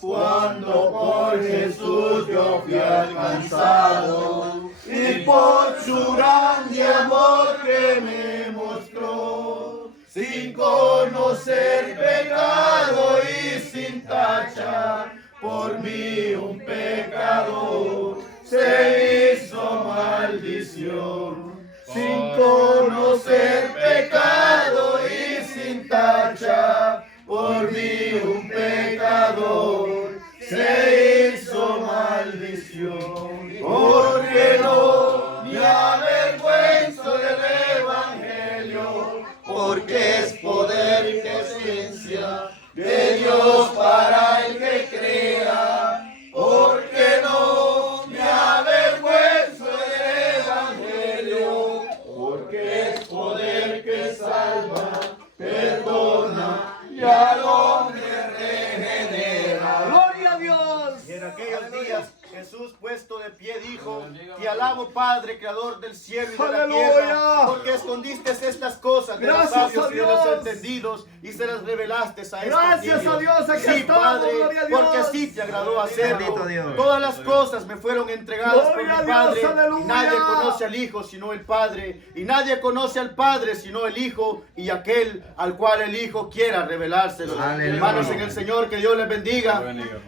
cuando por Jesús yo fui alcanzado, y por su grande amor que me mostró, sin conocer pecado y sin tacha, por mí un pecador se hizo maldición. Sin conocer pecado y sin tacha, por mí un pecador se hizo maldición. Porque no me avergüenzo del Evangelio, porque es poder y ciencia de Dios para el que crea. Porque no me avergüenzo del Evangelio, porque es poder que salva, perdona y al hombre regenera. ¡Gloria a Dios! Y en aquellos días Jesús, puesto de pie, dijo: Te alabo, Padre, creador del cielo y de la tierra, porque escondiste estas cosas de los sabios y de los entendidos y se las revelaste a estos niños. Gracias a Dios, aquí sí, estamos, Padre, gloria a Dios. porque así te agradó hacerlo. Todas las cosas me fueron entregadas por mi Padre, y nadie conoce al Hijo sino el Padre, y nadie conoce al Padre sino el Hijo, y aquel al cual el Hijo quiera revelárselo. Hermanos en el Señor, que Dios les bendiga.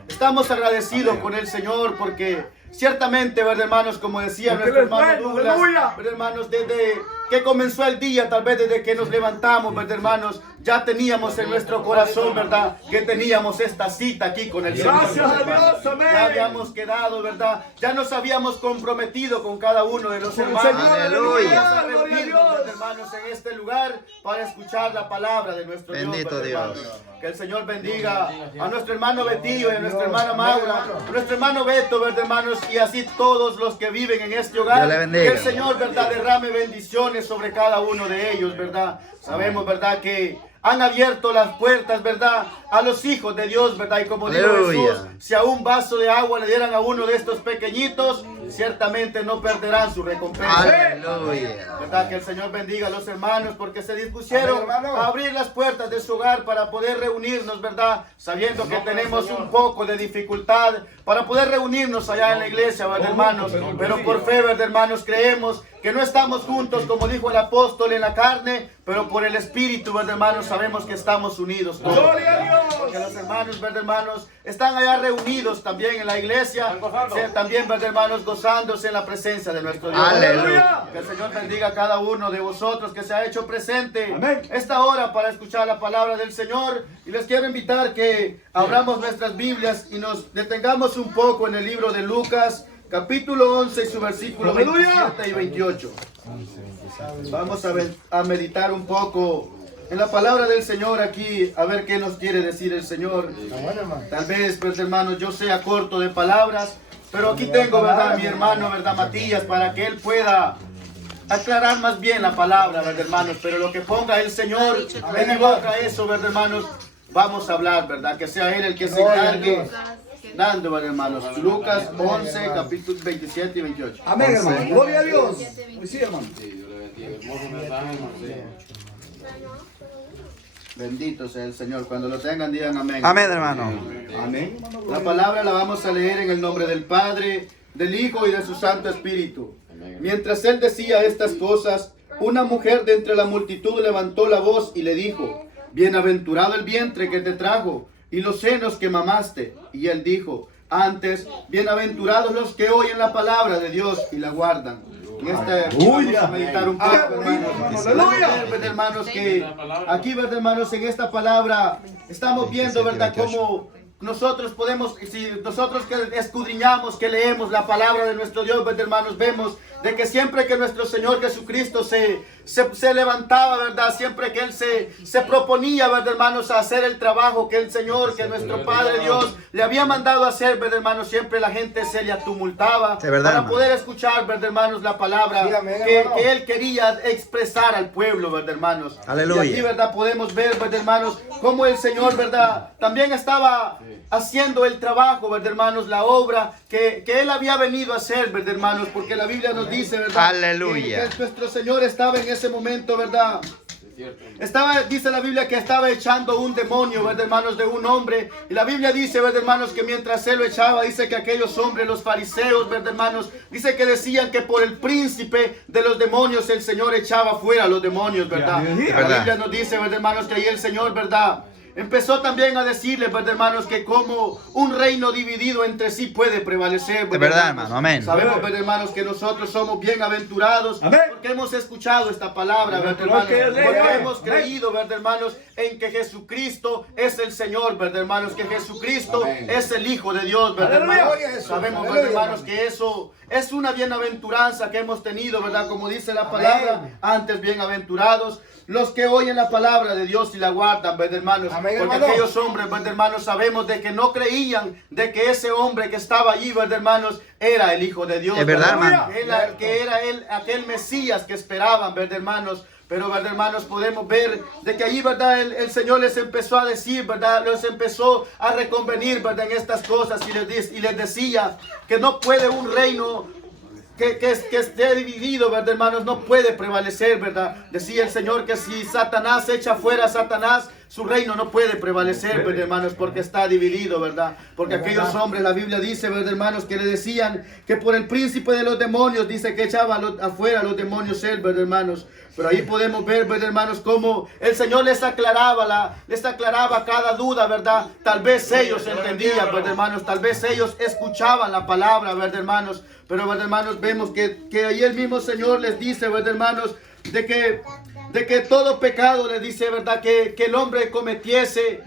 Estamos agradecidos con el Señor porque ciertamente, ¿verdad, hermanos? Como decía nuestro hermano Douglas, ¿verdad, hermanos? Desde que comenzó el día, tal vez desde que nos levantamos, ¿verdad, hermanos? Ya teníamos en nuestro corazón, ¿verdad? Que teníamos esta cita aquí con el Señor. Gracias a Dios, amén. Ya habíamos quedado, ¿verdad? Ya nos habíamos comprometido con cada uno de los hermanos. Aleluya. A reunirnos, ¿verdad, hermanos, en este lugar para escuchar la palabra de nuestro Bendito Dios, ¿verdad, Dios. hermanos? Que el Señor bendiga a nuestro hermano Betillo y a nuestra hermana Maura, a nuestro hermano Beto, ¿verdad, hermanos? Y así todos los que viven en este hogar. Dios le bendiga. Que el Señor, ¿verdad?, derrame bendiciones sobre cada uno de ellos, ¿verdad? Sabemos, ¿verdad?, que han abierto las puertas, ¿verdad?, a los hijos de Dios, ¿verdad? Y como dijo Aleluya. Jesús, si a un vaso de agua le dieran a uno de estos pequeñitos, ciertamente no perderán su recompensa. Aleluya. ¿Verdad? Que el Señor bendiga a los hermanos porque se dispusieron a abrir las puertas de su hogar para poder reunirnos, ¿verdad? Sabiendo que tenemos un poco de dificultad para poder reunirnos allá en la iglesia, ¿verdad, hermanos? Pero por fe, ¿verdad, hermanos? Creemos que no estamos juntos, como dijo el apóstol, en la carne, pero por el Espíritu, ¿verdad, hermanos? Sabemos que estamos unidos todos. ¡Gloria a Dios! Porque los hermanos, ¿verdad, hermanos? Están allá reunidos también en la iglesia, también, ¿verdad, hermanos? Gozándose en la presencia de nuestro Dios. Aleluya. Que el Señor bendiga a cada uno de vosotros que se ha hecho presente Amén. esta hora para escuchar la palabra del Señor. Y les quiero invitar que abramos nuestras Biblias y nos detengamos un poco en el libro de Lucas, capítulo 11 y su versículo 27 y 28. Vamos a meditar un poco en la palabra del Señor aquí, a ver qué nos quiere decir el Señor. Tal vez, pues, hermanos, yo sea corto de palabras, pero aquí tengo, ¿verdad?, a mi hermano, ¿verdad?, Matías, para que él pueda aclarar más bien la palabra, ¿verdad, hermanos? Pero lo que ponga el Señor en mi boca, eso, ¿verdad, hermanos? Vamos a hablar, ¿verdad? Que sea él el que se encargue dando, ¿verdad, hermanos? Lucas 11, capítulos 27 y 28. Amén, hermano. Gloria a Dios. Sí, hermano. Bendito sea el Señor. Cuando lo tengan, digan amén. Amén, hermano. Amén. La palabra la vamos a leer en el nombre del Padre, del Hijo y de su Santo Espíritu. Mientras él decía estas cosas, una mujer de entre la multitud levantó la voz y le dijo: Bienaventurado el vientre que te trajo y los senos que mamaste. Y él dijo: Antes, bienaventurados los que oyen la palabra de Dios y la guardan. En vamos a meditar un poco, hermanos. Ver, hermanos, que aquí, ¿verdad, hermanos? En esta palabra estamos viendo, ¿verdad?, cómo nosotros podemos, si nosotros que escudriñamos, que leemos la palabra de nuestro Dios, ¿verdad, hermanos? Vemos de que siempre que nuestro Señor Jesucristo se levantaba, ¿verdad? Siempre que Él se proponía, ¿verdad, hermanos?, a hacer el trabajo que el Señor, que nuestro Padre Dios le había mandado a hacer, ¿verdad, hermanos? Siempre la gente se le atumultaba para poder escuchar, ¿verdad, hermanos?, la palabra que Él quería expresar al pueblo, ¿verdad, hermanos? Aleluya. Y aquí, ¿verdad?, podemos ver, ¿verdad, hermanos?, cómo el Señor, ¿verdad?, también estaba haciendo el trabajo, ¿verdad, hermanos?, la obra que Él había venido a hacer, ¿verdad, hermanos? Porque la Biblia nos dice, ¿verdad?, Aleluya. que nuestro Señor estaba en ese momento, ¿verdad?, Dice la Biblia que estaba echando un demonio, ¿verdad, hermanos? De un hombre. Y la Biblia dice, ¿verdad, hermanos? Que mientras él lo echaba, dice que aquellos hombres, los fariseos, ¿verdad, hermanos? Dice que decían que por el príncipe de los demonios el Señor echaba fuera a los demonios, ¿verdad? La Biblia nos dice, ¿verdad, hermanos? Que ahí el Señor, ¿verdad? Empezó también a decirle, ¿verdad, hermanos? Que como un reino dividido entre sí puede prevalecer, ¿verdad, Es verdad, hermano? Amén. Sabemos, ¿verdad, hermanos? Que nosotros somos bienaventurados. Amén. Porque hemos escuchado esta palabra, ¿verdad, hermanos? Porque hemos creído, ¿verdad, hermanos? En que Jesucristo es el Señor, ¿verdad, hermanos? Que Jesucristo es el Hijo de Dios, ¿verdad, hermanos? Sabemos, ¿verdad, hermanos? Que eso es una bienaventuranza que hemos tenido, ¿verdad? Como dice la palabra, antes bienaventurados los que oyen la palabra de Dios y la guardan, ¿verdad, hermanos? Amén, porque hermano. aquellos hombres, ¿verdad, hermanos? Sabemos de que no creían de que ese hombre que estaba allí, ¿verdad, hermanos? Era el Hijo de Dios. Es verdad, hermano. Que era él, aquel Mesías que esperaban, ¿verdad, hermanos? Pero, ¿verdad, hermanos? Podemos ver de que allí, ¿verdad? El Señor les empezó a decir, ¿verdad? Les empezó a reconvenir, ¿verdad? En estas cosas y les decía que no puede un reino que esté dividido, ¿verdad, hermanos? No puede prevalecer, ¿verdad? Decía el Señor que si Satanás echa fuera a Satanás, su reino no puede prevalecer, ¿verdad, hermanos? Porque está dividido, ¿verdad? Porque aquellos hombres, la Biblia dice, ¿verdad, hermanos? Que le decían que por el príncipe de los demonios, dice que echaba afuera a los demonios él, ¿verdad, hermanos? Pero ahí podemos ver, ¿verdad, hermanos? Cómo el Señor les aclaraba cada duda, ¿verdad? Tal vez ellos entendían, ¿verdad, hermanos? Tal vez ellos escuchaban la palabra, ¿verdad, hermanos? Pero, ¿verdad, hermanos? Vemos que ahí el mismo Señor les dice, ¿verdad, hermanos? De que todo pecado, les dice, ¿verdad? Que el hombre cometiese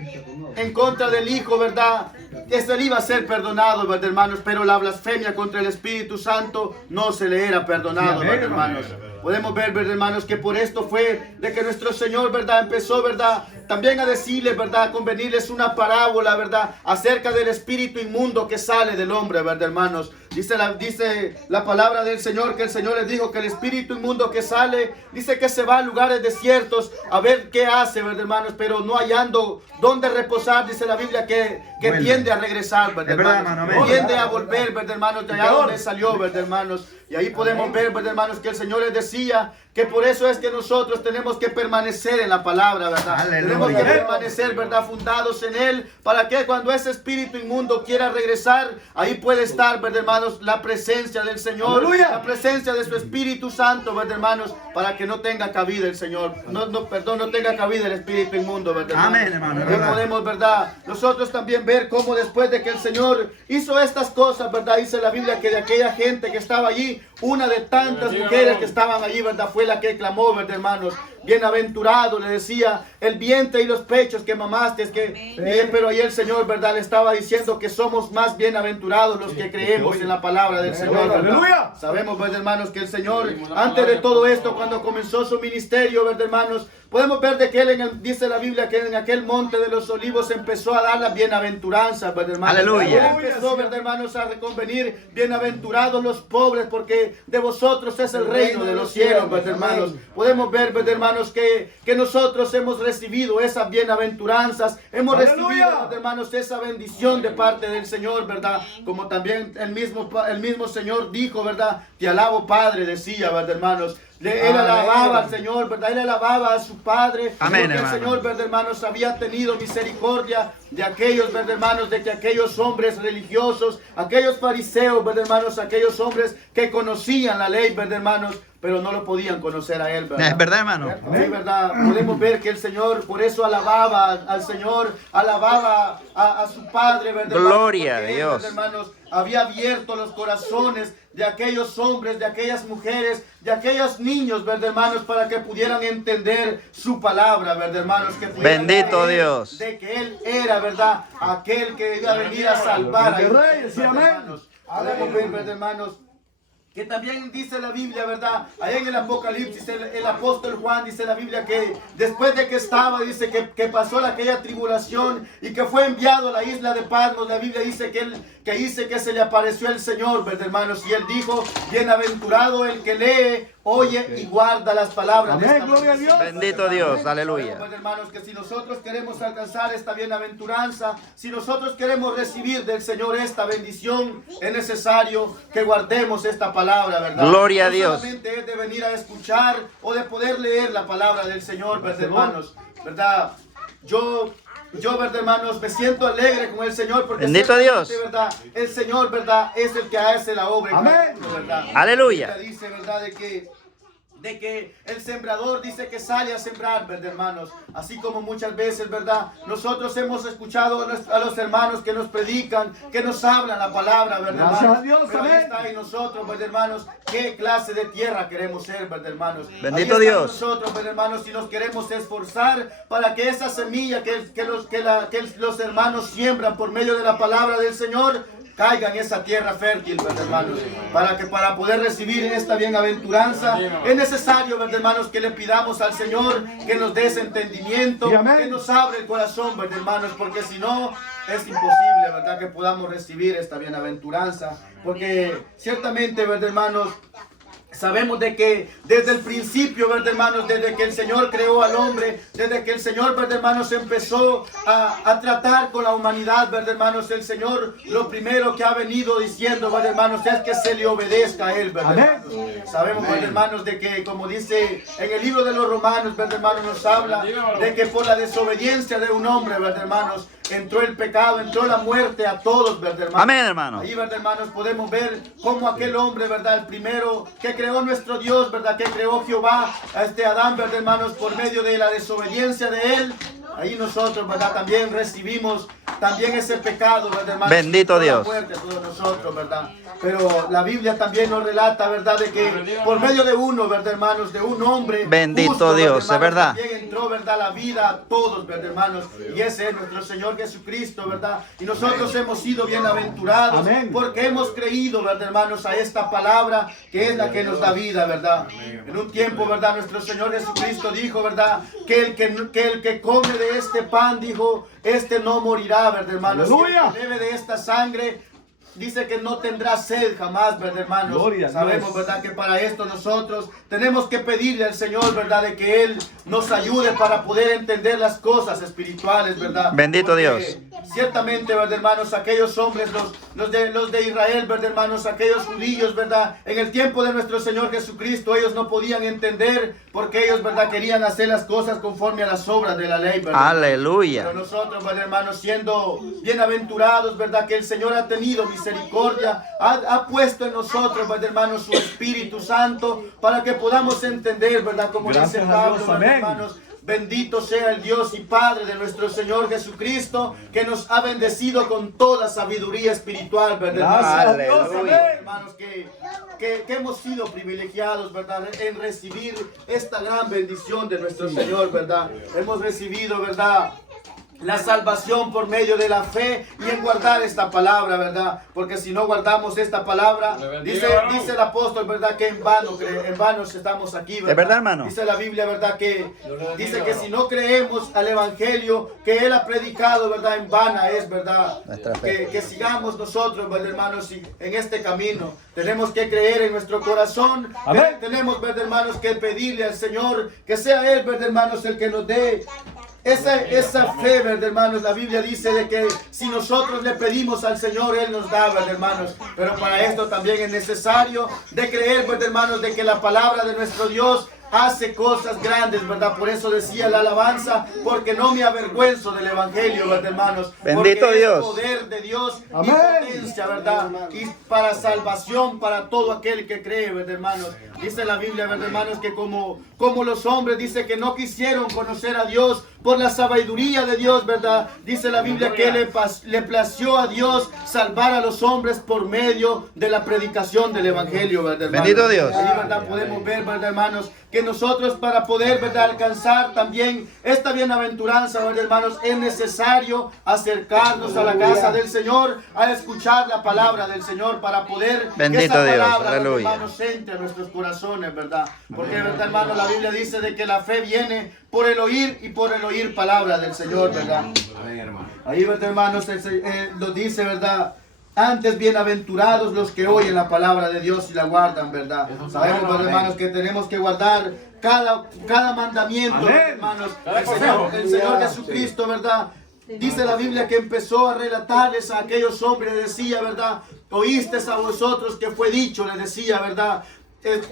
en contra del Hijo, ¿verdad? Que se le iba a ser perdonado, ¿verdad, hermanos? Pero la blasfemia contra el Espíritu Santo no se le era perdonado, ¿verdad, hermanos? Podemos ver, ¿verdad, hermanos? Que por esto fue de que nuestro Señor, ¿verdad? Empezó, ¿verdad? También a decirles, ¿verdad? A convenirles una parábola, ¿verdad? Acerca del espíritu inmundo que sale del hombre, ¿verdad, hermanos? Dice la palabra del Señor, que el Señor les dijo que el espíritu inmundo que sale, dice que se va a lugares desiertos a ver qué hace, ¿verdad, hermanos? Pero no hallando dónde reposar, dice la Biblia que tiende a regresar, ¿verdad, hermanos? Tiende a volver, ¿verdad, hermanos? De allá donde salió, ¿verdad, hermanos? Y ahí podemos ver, ¿verdad, hermanos? Que el Señor les decía que por eso es que nosotros tenemos que permanecer en la palabra, ¿verdad? Aleluya. Tenemos que permanecer, ¿verdad? Fundados en Él, para que cuando ese espíritu inmundo quiera regresar, ahí puede estar, ¿verdad, hermanos? La presencia del Señor, ¡Aleluya! la presencia de su Espíritu Santo, ¿verdad, hermanos? Para que no tenga cabida el Señor, no tenga cabida el espíritu inmundo, ¿verdad, hermanos? Amén, hermano, es Ahí verdad. podemos, ¿verdad? Nosotros también ver cómo después de que el Señor hizo estas cosas, ¿verdad? Dice la Biblia que de aquella gente que estaba allí, una de tantas mujeres que estaban allí, ¿verdad? Fue la que clamó, ¿verdad, hermanos? Bienaventurado, le decía, el vientre y los pechos que mamaste, pero ahí el Señor, ¿verdad? Le estaba diciendo que somos más bienaventurados los que creemos en la palabra del Señor, ¿verdad? ¡Aleluya! Sabemos, ¿verdad, hermanos? Que el Señor, antes de todo esto, cuando comenzó su ministerio, ¿verdad, hermanos? Podemos ver de que Él, dice la Biblia, que en aquel monte de los olivos empezó a dar las bienaventuranzas, ¿verdad, hermanos? Aleluya. Él empezó, ¿verdad, hermanos? A reconvenir, bienaventurados los pobres, porque de vosotros es el reino de los cielos, ¿verdad, hermanos? Podemos ver, ¿verdad, hermanos? Que nosotros hemos recibido esas bienaventuranzas, hemos recibido, ¿verdad, hermanos? Esa bendición de parte del Señor, ¿verdad? Como también el mismo Señor dijo, ¿verdad? Te alabo, Padre, decía, ¿verdad, hermanos? Él alababa al Señor, ¿verdad? Él alababa a su Padre. Amén, porque hermano. el Señor, ¿verdad, hermanos? Había tenido misericordia de aquellos, ¿verdad, hermanos? De que aquellos hombres religiosos, aquellos fariseos, ¿verdad, hermanos? Aquellos hombres que conocían la ley, ¿verdad, hermanos? Pero no lo podían conocer a Él, ¿verdad? Es verdad, hermano. Sí, ¿verdad? Podemos ver que el Señor, por eso alababa al Señor, alababa a su Padre, ¿verdad? Gloria Porque a Él, Dios. ¿verdad, hermanos? Había abierto los corazones de aquellos hombres, de aquellas mujeres, de aquellos niños, ¿verdad, hermanos? Para que pudieran entender su palabra, ¿verdad, hermanos? Que pudieran Bendito creer Dios. de que Él era, ¿verdad? Aquel que iba a venir a salvar a ellos, ¿verdad, hermanos? Podemos ver, ¿verdad, hermanos? Que también dice la Biblia, ¿verdad? Allá en el Apocalipsis, el apóstol Juan dice la Biblia que después de que estaba, dice que pasó aquella tribulación y que fue enviado a la isla de Patmos, la Biblia dice que dice que se le apareció el Señor, ¿verdad, hermanos? Y él dijo, bienaventurado el que lee oye y guarda las palabras de Amén, esta gloria a Dios. Bendito Dios, aleluya. Pues, hermanos, que si nosotros queremos alcanzar esta bienaventuranza, si nosotros queremos recibir del Señor esta bendición, es necesario que guardemos esta palabra, ¿verdad? Gloria a No Dios. solamente es de venir a escuchar o de poder leer la palabra del Señor, ¿verdad, hermanos? ¿Verdad? Yo, ¿verdad, hermanos? Me siento alegre con el Señor porque Bendito ciertamente, Dios. ¿verdad? El Señor, ¿verdad? Es el que hace la obra. en Amén. cada uno, ¿verdad? Aleluya. La Biblia dice, ¿verdad? De que el sembrador dice que sale a sembrar, ¿verdad, hermanos? Así como muchas veces, ¿verdad? Nosotros hemos escuchado a los hermanos que nos predican, que nos hablan la palabra, ¿verdad, Gracias hermanos? a Dios, Pero ahí amén. está en nosotros, ¿verdad, hermanos? ¿Qué clase de tierra queremos ser, ¿verdad, hermanos? Bendito Ahí está en Dios. nosotros, ¿verdad, hermanos? Si nos queremos esforzar para que esa semilla que los hermanos siembran por medio de la palabra del Señor caiga en esa tierra fértil, ¿verdad, hermanos? Para poder recibir esta bienaventuranza es necesario, ¿verdad, hermanos, que le pidamos al Señor que nos dé ese entendimiento, Sí, amén. que nos abra el corazón, ¿verdad, hermanos? Porque si no, es imposible, ¿verdad?, que podamos recibir esta bienaventuranza. Porque ciertamente, ¿verdad, hermanos? Sabemos de que desde el principio, ¿verdad, hermanos? Desde que el Señor creó al hombre, desde que el Señor, ¿verdad, hermanos? Empezó a tratar con la humanidad, ¿verdad, hermanos? El Señor lo primero que ha venido diciendo, ¿verdad, hermanos? Es que se le obedezca a Él, ¿verdad, Amén. hermanos? Sabemos, ¿verdad, hermanos? De que, como dice en el libro de los Romanos, ¿verdad, hermanos? Nos habla de que por la desobediencia de un hombre, ¿verdad, hermanos? Entró el pecado, entró la muerte a todos, ¿verdad, hermanos? Amén, hermano. Ahí, ¿verdad, hermanos? Podemos ver cómo aquel hombre, ¿verdad? El primero que creó nuestro Dios, ¿verdad? Que creó Jehová a este Adán, ¿verdad, hermanos? Por medio de la desobediencia de él. Ahí nosotros, ¿verdad? También recibimos también ese pecado, ¿verdad, hermanos? Bendito La Dios. muerte a todos nosotros, ¿verdad? Pero la Biblia también nos relata, ¿verdad? De que por medio de uno, ¿verdad, hermanos? De un hombre Bendito justo, Dios, ¿verdad, es verdad. hermanos? También entró, ¿verdad? La vida a todos, ¿verdad, hermanos? Y ese es nuestro Señor Jesucristo, ¿verdad? Y nosotros hemos sido bienaventurados Amén. porque hemos creído, ¿verdad, hermanos? A esta palabra que es la que nos da vida, ¿verdad? En un tiempo, ¿verdad? Nuestro Señor Jesucristo dijo, ¿verdad? Que el que come de este pan, dijo, este no morirá, ¿verdad, hermanos? Y el Aleluya. que bebe de esta sangre, dice que no tendrá sed jamás, ¿verdad, hermanos? Gloria a Dios. Sabemos, ¿verdad? Que para esto nosotros tenemos que pedirle al Señor, ¿verdad? De que Él nos ayude para poder entender las cosas espirituales, ¿verdad? Bendito Porque Dios. Ciertamente, ¿verdad, hermanos? Aquellos hombres, los de Israel, ¿verdad, hermanos? Aquellos judíos, ¿verdad? En el tiempo de nuestro Señor Jesucristo, ellos no podían entender porque ellos, ¿verdad? Querían hacer las cosas conforme a las obras de la ley, ¿verdad? Aleluya. Pero nosotros, ¿verdad, hermanos? Siendo bienaventurados, ¿verdad? Que el Señor ha tenido misericordia, ha puesto en nosotros, ¿verdad, hermanos? Su Espíritu Santo para que podamos entender, ¿verdad? Como dice Gracias a Pablo, Dios, ¿verdad, amén. hermanos? Bendito sea el Dios y Padre de nuestro Señor Jesucristo, que nos ha bendecido con toda sabiduría espiritual, ¿verdad, Gracias a hermanos? Dios, Aleluya. amén. Hermanos, que hemos sido privilegiados, ¿verdad? En recibir esta gran bendición de nuestro Señor, ¿verdad? Hemos recibido, ¿verdad? La salvación por medio de la fe y en guardar esta palabra, ¿verdad? Porque si no guardamos esta palabra, dice el apóstol, ¿verdad? Que en vano estamos aquí, ¿verdad? ¿Es verdad, hermano? Dice la Biblia, ¿verdad? Que dice que si no creemos al evangelio que él ha predicado, ¿verdad? En vana es, ¿verdad? Nuestra fe. Que sigamos nosotros, ¿verdad, hermanos? En este camino tenemos que creer en nuestro corazón. Amén. Tenemos, ¿verdad, hermanos? Que pedirle al Señor que sea él, ¿verdad, hermanos? El que nos dé esa fe, ¿verdad, hermanos? La Biblia dice de que si nosotros le pedimos al Señor, Él nos da, ¿verdad, hermanos? Pero para esto también es necesario de creer, ¿verdad, hermanos? De que la palabra de nuestro Dios hace cosas grandes, ¿verdad? Por eso decía la alabanza, porque no me avergüenzo del evangelio, ¿verdad, hermanos? Bendito Porque Dios. es poder de Dios y Amén. potencia, ¿verdad? Y para salvación para todo aquel que cree, ¿verdad, hermanos? Dice la Biblia, ¿verdad, hermanos? Que como los hombres, dice que no quisieron conocer a Dios por la sabiduría de Dios, ¿verdad? Dice la Biblia que le plació a Dios salvar a los hombres por medio de la predicación del evangelio, ¿verdad, hermanos? Bendito Dios. Ahí, ¿verdad? Podemos ver, ¿verdad, hermanos? Que nosotros para poder, ¿verdad? Alcanzar también esta bienaventuranza, ¿verdad, hermanos? Es necesario acercarnos a la casa del Señor, a escuchar la palabra del Señor para poder Bendito que esa Dios, palabra, ¿verdad, aleluya. hermanos, entre a nuestros corazones, ¿verdad? Porque, ¿verdad, hermano? La Biblia dice de que la fe viene por el oír y por el oír palabra del Señor, ¿verdad? Ahí, ¿verdad, hermanos? Lo dice, ¿verdad? Antes, bienaventurados los que oyen la palabra de Dios y la guardan, ¿verdad? Sabemos, pues, hermanos, que tenemos que guardar cada mandamiento, Amén. hermanos. El Señor Jesucristo, ¿verdad? Dice la Biblia que empezó a relatarles a aquellos hombres, les decía, ¿verdad? Oísteis a vosotros que fue dicho, les decía, ¿verdad?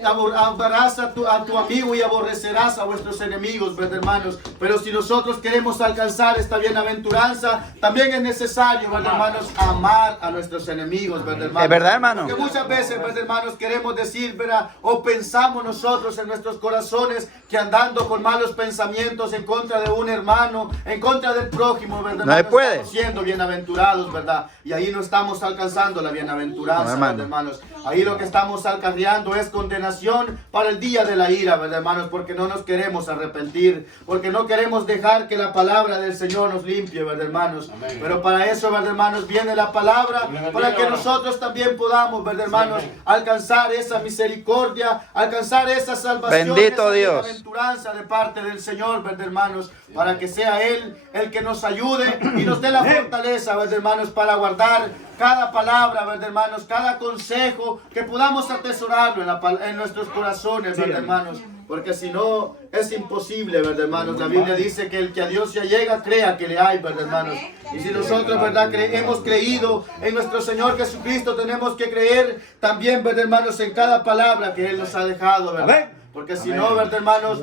Amarás a tu amigo y aborrecerás a vuestros enemigos, ¿verdad, hermanos? Pero si nosotros queremos alcanzar esta bienaventuranza, también es necesario, ¿verdad, hermanos? Amar a nuestros enemigos, ¿verdad, hermanos? ¿Es verdad, hermano? Porque muchas veces, ¿verdad, hermanos? Queremos decir, ¿verdad? O pensamos nosotros en nuestros corazones que andando con malos pensamientos en contra de un hermano, en contra del prójimo, ¿verdad, No se hermanos? puede. Estamos siendo bienaventurados, ¿verdad? Y ahí no estamos alcanzando la bienaventuranza, No, ¿verdad, hermano. hermanos? Ahí lo que estamos alcanzando es condenación para el día de la ira, ¿verdad, hermanos? Porque no nos queremos arrepentir, porque no queremos dejar que la palabra del Señor nos limpie, ¿verdad, hermanos? Amén. Pero para eso, ¿verdad, hermanos? Viene la palabra, para que nosotros también podamos, ¿verdad, hermanos? Alcanzar esa misericordia, alcanzar esa salvación, Bendito esa Dios. bienaventuranza de parte del Señor, ¿verdad, hermanos? Para que sea Él el que nos ayude y nos dé la fortaleza, ¿verdad, hermanos? Para guardar cada palabra, ¿verdad, hermanos? Cada consejo, que podamos atesorarlo en nuestros corazones, ¿verdad, hermanos? Porque si no, es imposible, ¿verdad, hermanos? La Biblia dice que el que a Dios se llega, crea que le hay, ¿verdad, hermanos? Y si nosotros, ¿verdad?, hemos creído en nuestro Señor Jesucristo, tenemos que creer también, ¿verdad, hermanos?, en cada palabra que Él nos ha dejado, ¿verdad? Amén. Porque si no, ¿verdad, hermanos?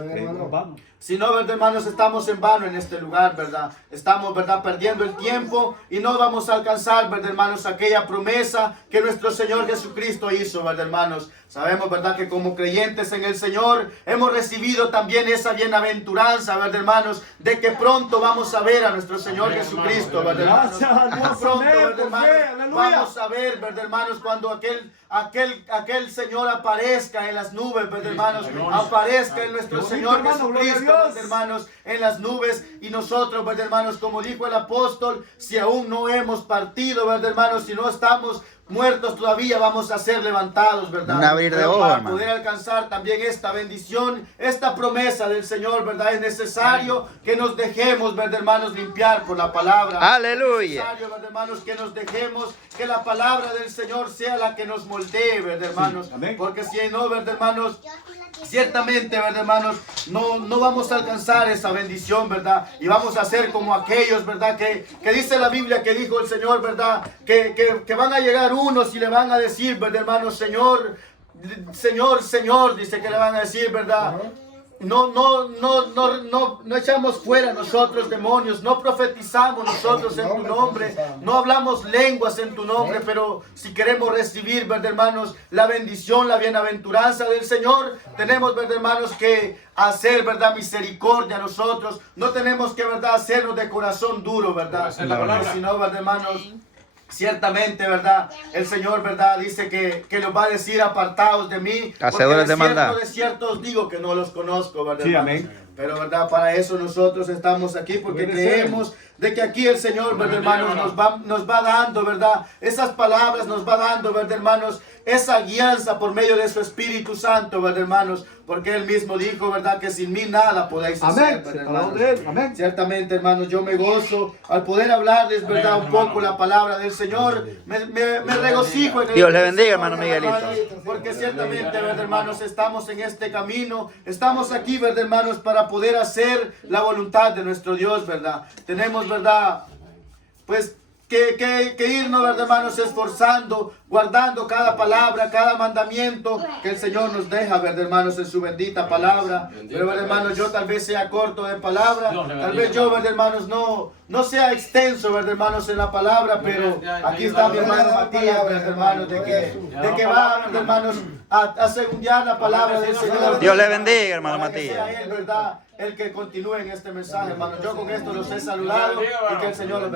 Vamos. Si no, ¿verdad, hermanos? Estamos en vano en este lugar, ¿verdad? Estamos, ¿verdad?, perdiendo el tiempo y no vamos a alcanzar, ¿verdad, hermanos?, aquella promesa que nuestro Señor Jesucristo hizo, ¿verdad, hermanos? Sabemos, ¿verdad?, que como creyentes en el Señor hemos recibido también esa bienaventuranza, ¿verdad, hermanos?, de que pronto vamos a ver a nuestro Señor Jesucristo, ¿verdad, hermanos? Gracias a Dios, Pronto, amén, ¿verdad, por hermanos? fe, aleluya. Vamos a ver, ¿verdad, hermanos?, cuando aquel Señor aparezca en las nubes, ¿verdad, hermanos? Aparezca en nuestro Qué bonito, Señor hermano, gloria a Jesucristo, Dios. ¿verdad, hermanos? En las nubes, y nosotros, ¿verdad, hermanos? Como dijo el apóstol, si aún no hemos partido, ¿verdad, hermanos? Si no estamos muertos todavía, vamos a ser levantados, ¿verdad? Un abrir de Pero ojos, para hermano. poder alcanzar también esta bendición, esta promesa del Señor, ¿verdad? Es necesario que nos dejemos, ¿verdad, hermanos? Limpiar por la palabra. Aleluya. Es necesario, ¿verdad, hermanos? Que nos dejemos que la palabra del Señor sea la que nos moldee, ¿verdad, hermanos? amén. Porque si no, ¿verdad, hermanos? Ciertamente, ¿verdad, hermanos? No vamos a alcanzar esa bendición, ¿verdad? Y vamos a ser como aquellos, ¿verdad? Que dice la Biblia, que dijo el Señor, ¿verdad? Que van a llegar unos y le van a decir, ¿verdad, hermanos? Señor, Señor, Señor, dice que le van a decir, ¿verdad? No echamos fuera nosotros demonios, no profetizamos nosotros en tu nombre, no hablamos lenguas en tu nombre, pero si queremos recibir, ¿verdad, hermanos? La bendición, la bienaventuranza del Señor, tenemos, ¿verdad, hermanos? Que hacer, ¿verdad? Misericordia nosotros, no tenemos que, ¿verdad? Hacernos de corazón duro, ¿verdad? Esa es la palabra. Porque si no, ¿verdad, hermanos? Ciertamente, ¿verdad? El Señor, ¿verdad? Dice que nos va a decir, apartados de mí. Hacedores de maldad. De cierto os digo que no los conozco, ¿verdad, Sí, hermanos? amén. Pero, ¿verdad? Para eso nosotros estamos aquí, porque Puede ser. creemos de que aquí el Señor, ¿verdad, hermanos? Nos va dando, ¿verdad? Esas palabras nos va dando, ¿verdad, hermanos? Esa guianza por medio de su Espíritu Santo, ¿verdad, hermanos? Porque Él mismo dijo, ¿verdad? Que sin mí nada podéis hacer, Amén. ¿verdad, Separado hermanos? de Él. Amén. Ciertamente, hermanos, yo me gozo al poder hablarles, ¿verdad? Amén, Un poco hermano. la palabra del Señor. Me regocijo en el Dios le bendiga, Señor, hermano ¿verdad, Miguelito. hermanos? Porque ciertamente, ¿verdad, hermanos? Estamos en este camino. Estamos aquí, ¿verdad, hermanos? Para poder hacer la voluntad de nuestro Dios, ¿verdad? Tenemos, ¿verdad? Pues que irnos, ¿verdad, hermanos? Esforzando, guardando cada palabra, cada mandamiento que el Señor nos deja, ¿verdad, hermanos? En su bendita palabra. Pero, ¿verdad, hermanos? Yo tal vez sea corto de palabra. Tal vez yo, ¿verdad, hermanos? No sea extenso, ¿verdad, hermanos? En la palabra. Pero aquí está mi hermano Matías, ¿verdad, hermanos? De que va, ¿verdad, hermanos? A segundear la palabra del Señor. Dios le bendiga, hermano Para que Matías. sea Él, ¿verdad? El que continúe en este mensaje, hermano. Yo con esto los he saludado y que el Señor los bendiga.